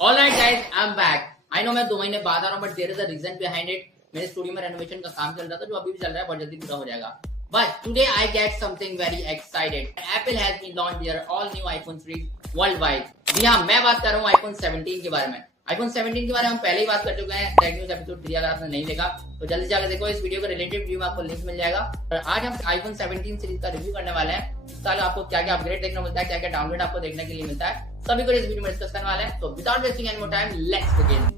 Alright guys, I am back. I know मैं 2 महीने बाद आ रहा हूँ, but there is a reason behind it. मेरे स्टूडियो में रेनोवेशन का काम चल रहा था, जो अभी भी चल रहा है, बहुत जल्दी पूरा हो जाएगा। But today I get something very excited. Apple has been launch their all new iPhone series world wide. जी हाँ, मैं बात कर रहा हूँ आईफोन 17 के बारे में। आईफोन 17 के बारे में हम पहले ही बात कर चुके हैं, टेक न्यूज एपिसोड 3। अगर आपने नहीं देखा तो जल्दी जाकर देखो, इस वीडियो का रिलेटेड वीडियो में आपको लिंक मिल जाएगा। और आज हम आईफोन 17 सीरीज का रिव्यू करने वाले हैं। इस साल आपको क्या क्या अपग्रेड देखने को मिलता है, क्या क्या डाउनग्रेड आपको देखने के लिए मिलता है, सभी को इस वीडियो में डिस्कस करने वाले हैं। तो without wasting any more time, let's begin.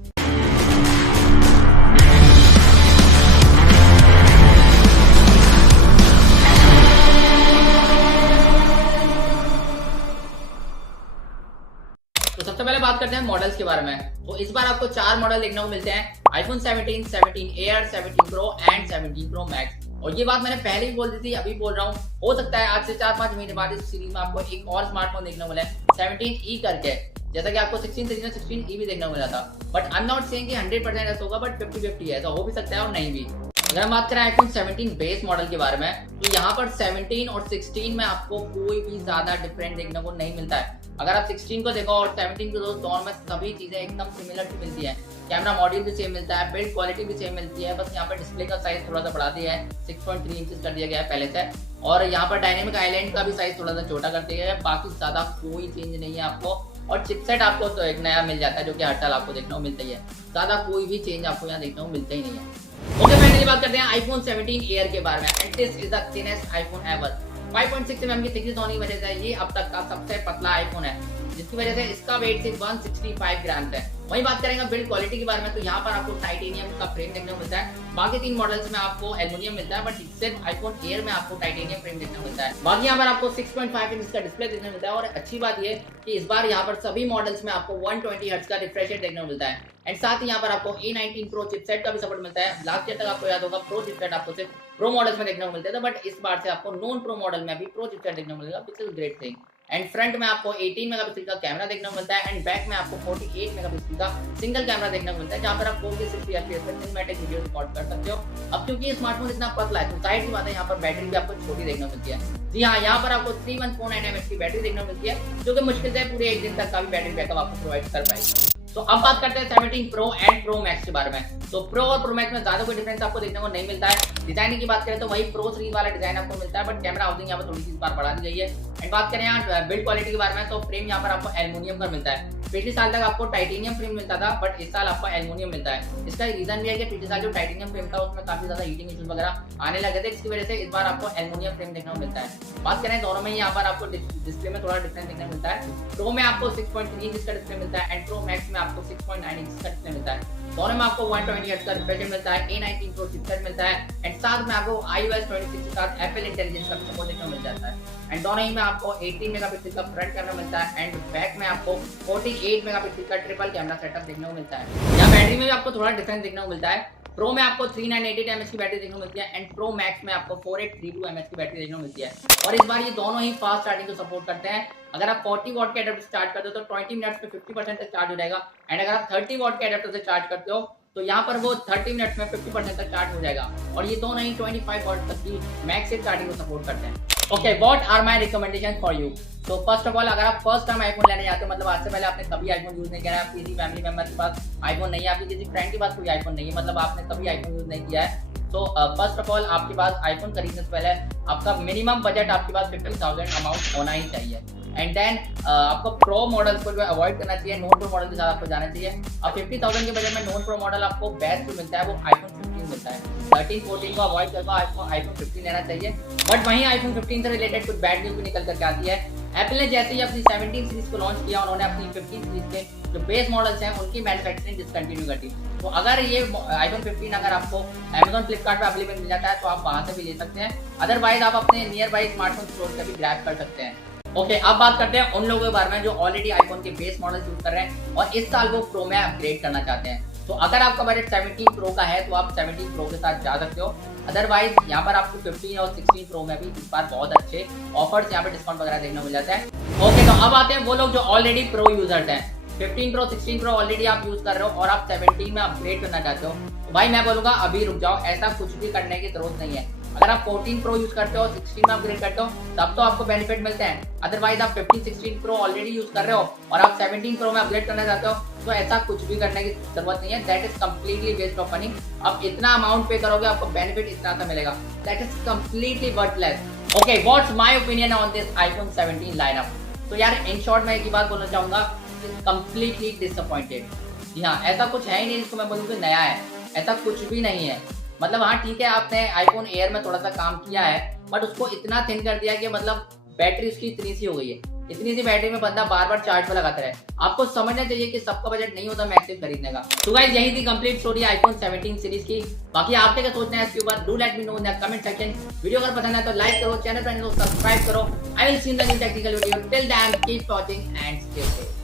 तो सबसे पहले बात करते हैं मॉडल्स के बारे में। तो इस बार आपको 4 मॉडल देखने को मिलते हैं, iPhone 17, 17 air, 17 pro and 17 pro max. और ये बात मैंने पहले ही बोल दी थी, अभी बोल रहा हूँ, हो सकता है आज से 4-5 महीने बाद इस सीरीज में आपको एक और स्मार्टफोन देखने को मिले, 17E करके। जैसा कि आपको 16 सीरीज में 16E भी देखने को मिला था। But I am not saying कि 100% ऐसा होगा, बट 50-50 है, तो हो भी सकता है और नहीं भी। अगर हम बात करें आईफोन 17 बेस मॉडल के बारे में, तो यहाँ पर 17 और 16 में आपको कोई भी ज्यादा डिफरेंट देखने को नहीं मिलता है। अगर आप 16 को देखो और 17 को दोनों में सभी चीजें एकदम सिमिलर मिलती है। कैमरा मॉड्यूल भी सेम मिलता है, बिल्ड क्वालिटी भी सेम मिलती है, बस यहाँ पर डिस्प्ले का साइज थोड़ा सा बढ़ा दिया है, 6.3 इंच कर दिया गया है पहले से। और यहाँ पर डायनेमिक आइलैंड का भी साइज थोड़ा सा छोटा कर दिया गया है, बाकी ज्यादा कोई चेंज नहीं है आपको। और चिपसेट आपको तो एक नया मिल जाता है, जो कि हर साल आपको देखने को मिलता ही है। ज्यादा कोई भी चेंज आपको यहाँ देखने को मिलता ही नहीं है। ओके, फाइनली बात करते हैं आईफोन 17 एयर के बारे में। And this is the thinnest iPhone ever. 5.6 mm की थिकनेस होने की वजह से ये अब तक का सबसे पतला आईफोन है, जिसकी वजह से इसका वेट सिर्फ 165 ग्राम है। वही बात करेंगे बिल्ड क्वालिटी के बारे में, तो यहाँ पर आपको टाइटेनियम का फ्रेम देखने को मिलता है। बाकी 3 मॉडल्स में आपको एल्युमिनियम मिलता है, बट सिर्फ आईफोन एयर में आपको टाइटेनियम फ्रेम देखने को मिलता है। बाकी यहाँ पर आपको 6.5 इंच का डिस्प्ले देखने को मिलता है। और अच्छी बात ये कि इस बार यहाँ पर सभी मॉडल्स में आपको 120 हर्ट्ज का रिफ्रेश रेट देखने को मिलता है। एंड साथ ही यहाँ पर आपको A19 प्रो चिपसेट का भी सपोर्ट मिलता है। लास्ट ईयर तक आपको याद होगा, प्रो चिपसेट आपको सिर्फ प्रो मॉडल्स में देखने को मिलते थे, बट इस बार से आपको नॉन प्रो मॉडल में भी प्रो चिपसेट देखने को मिलेगा, which is great thing. And front में आपको 18 मेगापिक्सल का कैमरा देखने को मिलता है। एंड बैक में आपको 48 मेगापिक्सल का सिंगल कैमरा देखने को मिलता है, जहां पर आप 4K 60 FPS पर सिनेमैटिक वीडियो रिकॉर्ड कर सकते हो। अब क्योंकि स्मार्टफोन इतना पतला है, तो जाहिर सी बात है यहाँ पर बैटरी भी आपको छोटी देखने को मिलती है। जी हाँ, यहाँ पर आपको 3149 mAh की बैटरी देखने को मिलती है, जो कि मुश्किल से पूरे 1 दिन तक का भी बैटरी बैकअप आपको प्रोवाइड कर पाएगी। तो अब बात करते हैं 17 प्रो एंड प्रो मैक्स के बारे में। तो प्रो और प्रो मैक्स में ज्यादा कोई डिफरेंस आपको देखने को नहीं मिलता है। डिजाइनिंग की बात करें तो वही प्रो सीरीज वाला डिजाइन आपको मिलता है, बट कैमरा हाउसिंग यहाँ पर थोड़ी सी बार बढ़ा दी गई है। एंड बात करें यहाँ बिल्ड क्वालिटी के बारे में, तो फ्रेम यहाँ पर आपको एल्युमिनियम का मिलता है। पिछले साल तक आपको टाइटेनियम फ्रेम मिलता था, बट इस साल आपको एल्युमिनियम मिलता है। इसका रीजन भी है कि पिछले साल जो टाइटेनियम फ्रेम था उसमें काफी ज्यादा हीटिंग इश्यूज वगैरह आने लगे थे, जिसकी वजह से इस बार आपको एल्युमिनियम फ्रेम देखने को मिलता है। बात करें दोनों में, यहाँ पर आपको डिस्प्ले में थोड़ा डिफरेंस देखने को मिलता है। प्रो में आपको 6.3 इंच का डिस्प्ले मिलता है, एंड प्रो मैक्स में आपको 6.9 इंच का डिस्प्ले मिलता है। दोनों में आपको 120 हर्ट्ज का रिफ्रेश रेट मिलता है, A19 प्रो चिपसेट मिलता है। एंड साथ में आपको iOS 26 के साथ एप्पल इंटेलिजेंस का सपोर्ट देखने को मिल जाता है। एंड दोनों ही में आपको 18 मेगापिक्सल का फ्रंट कैमरा मिलता है। एंड बैक में आपको 48 मेगापिक्सल का ट्रिपल कैमरा सेटअप देखने को मिलता है। यहाँ बैटरी में भी आपको थोड़ा डिफरेंस देखने को मिलता है। प्रो में आपको 3988 mAh की बैटरी देखने को मिलती है, एंड प्रो मैक्स में आपको 4832 mAh की बैटरी देखने को मिलती है। और इस बार ये दोनों ही फास्ट चार्जिंग को सपोर्ट करते हैं। अगर आप 40 वॉट के अडेप्टर चार्ज करते हो तो 20 मिनट्स में 50% तक चार्ज हो जाएगा। एंड अगर आप 30 वॉट के अडेप्टर से चार्ज करते हो तो यहाँ पर वो 30 मिनट्स में 50% तक चार्ज हो जाएगा। और ये दोनों ही 25 वॉट तक की मैक्सिव चार्जिंग को सपोर्ट करते हैं। Okay, what are my recommendation for you. तो फर्स्ट ऑफ ऑल, अगर आप फर्स्ट टाइम आईफोन लेने जाते हो, मतलब आज से पहले आपने कभी आईफोन यूज नहीं किया है, आप किसी फैमिली मेंबर के पास आईफोन नहीं है, आपकी किसी फ्रेंड के पास कोई आईफोन नहीं है, मतलब आपने कभी आईफोन यूज नहीं किया है, तो फर्स्ट ऑफ ऑल आपके पास आईफोन खरीदने से पहले आपका मिनिमम बजट आपके पास 50,000 अमाउंट होना ही चाहिए। एंड देन आपको प्रो मॉडल को जो है अवॉइड करना चाहिए, नॉन प्रो मॉडल के साथ आपको जाना चाहिए। अब 50,000 के बजट में नॉन प्रो मॉडल आपको बेस्ट जो मिलता है वो आईफोन 15 मिलता है। 13-14 को अवॉइड करके आपको आईफोन 15 लेना चाहिए। बट वहीं आईफोन 15 से रिलेटेड कुछ बैड न्यूज भी निकल करके आती है। एप्पल ने जैसे ही अपनी 17 सीरीज को लॉन्च किया, उन्होंने अपनी 15 सीरीज के जो बेस मॉडल्स हैं उनकी मैन्युफैक्चरिंग डिसकंटिन्यू कर दी। तो अगर ये आईफोन 15 अगर आपको Amazon फ्लिपकार्ट पे अवेलेबल मिल जाता है तो आप वहां से भी ले सकते हैं, अदरवाइज आप अपने नियर बाई स्मार्टफोन स्टोर से भी ग्रैब कर सकते हैं। ओके, अब बात करते हैं उन लोगों के बारे में जो ऑलरेडी आईफोन के बेस मॉडल यूज कर रहे हैं और इस साल वो प्रो में अपग्रेड करना चाहते हैं। तो अगर आपका बजट 17 प्रो का है तो आप 17 प्रो के साथ जा सकते हो। अदरवाइज यहाँ पर आपको 15 और 16 प्रो में भी इस बार बहुत अच्छे ऑफर्स, यहाँ पे डिस्काउंट वगैरह देखने को मिल जाता है। ओके, तो अब आते हैं वो लोग जो ऑलरेडी प्रो यूजर्स हैं। 15 प्रो 16 प्रो ऑलरेडी आप यूज कर रहे हो और आप 17 में अपग्रेड करना चाहते हो, तो भाई मैं बोलूंगा अभी रुक जाओ, ऐसा कुछ भी करने की जरूरत नहीं है। अगर आप 14 प्रो यूज करते हो, 16 में अपग्रेड करते हो, तब तो आपको बेनिफिट मिलते हैं। अदरवाइज आप 15 16 प्रो ऑलरेडी यूज कर रहे हो और आप 17 प्रो में अपग्रेड करना चाहते हो, तो ऐसा कुछ भी करने की जरूरत नहीं है, that is completely waste of money. अब इतना अमाउंट पे करोगे आपको बेनिफिट इतना सा मिलेगा, that is completely worthless. Okay, what's my opinion on this iPhone 17 lineup. तो यार इन शॉर्ट मैं एक ही बात बोलना चाहूंगा, कम्प्लीटली डिसअपॉइंटेड। जी हाँ, ऐसा कुछ है ही नहीं जिसको मैं बोलूँ कि नया है, ऐसा कुछ भी नहीं है। मतलब हाँ ठीक है, आपने आईफोन एयर में थोड़ा सा काम किया है, बट उसको इतना थिन कर दिया कि मतलब बैटरी उसकी इतनी सी हो गई है, इतनी सी बैटरी में बंदा बार बार चार्ज पे लगाता रहे। आपको समझना चाहिए कि सबका बजट नहीं होता मैक्सिम खरीदने का। तो गाइस यही थी कंप्लीट स्टोरी आईफोन 17 सीरीज की। बाकी आपने क्या सोचना है इसके ऊपर, do let me know in the comment section. Video अगर पसंद है तो लाइक करो, चैनल पर सब्सक्राइब करो। I will see in the new technical video, till then keep watching and stay safe.